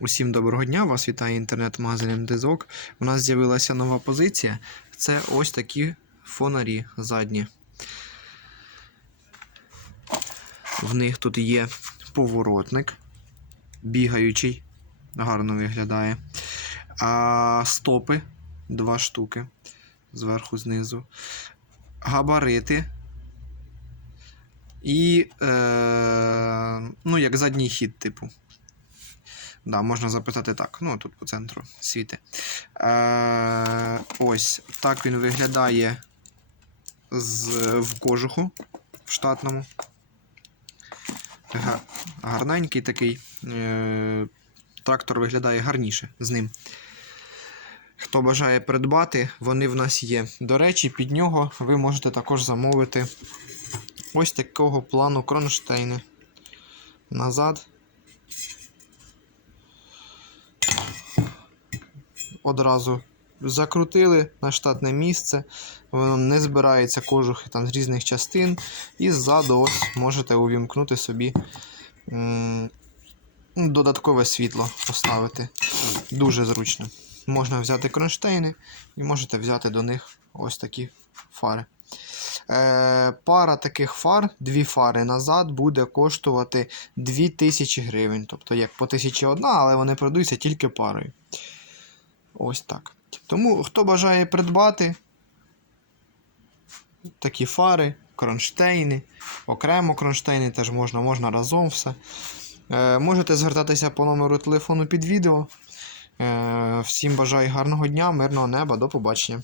Усім доброго дня! Вас вітає інтернет-магазин МДЗОК. У нас з'явилася нова позиція. Це ось такі фонарі задні. В них тут є поворотник, бігаючий, гарно виглядає. А стопи два штуки зверху знизу. Габарити. І, е, ну, як задній хід, типу. Да, можна запитати так. Ну, тут по центру світи. Е, ось так він виглядає з, в кожуху в штатному. Гарненький такий. Е, трактор виглядає гарніше з ним. Хто бажає придбати, вони в нас є. До речі, під нього ви можете також замовити ось такого плану кронштейни. Назад. Одразу закрутили на штатне місце. Воно не збирається кожухи там з різних частин. І ззаду ось можете увімкнути собі додаткове світло поставити. Дуже зручно. Можна взяти кронштейни і можете взяти до них ось такі фари. Е, пара таких фар, дві фари назад, буде коштувати 2000 гривень. Тобто як по 1001, але вони продаються тільки парою. Ось так. Тому, хто бажає придбати такі фари, кронштейни, окремо кронштейни теж можна, можна разом все. Е, можете звертатися по номеру телефону під відео. Е, всім бажаю гарного дня, мирного неба, до побачення.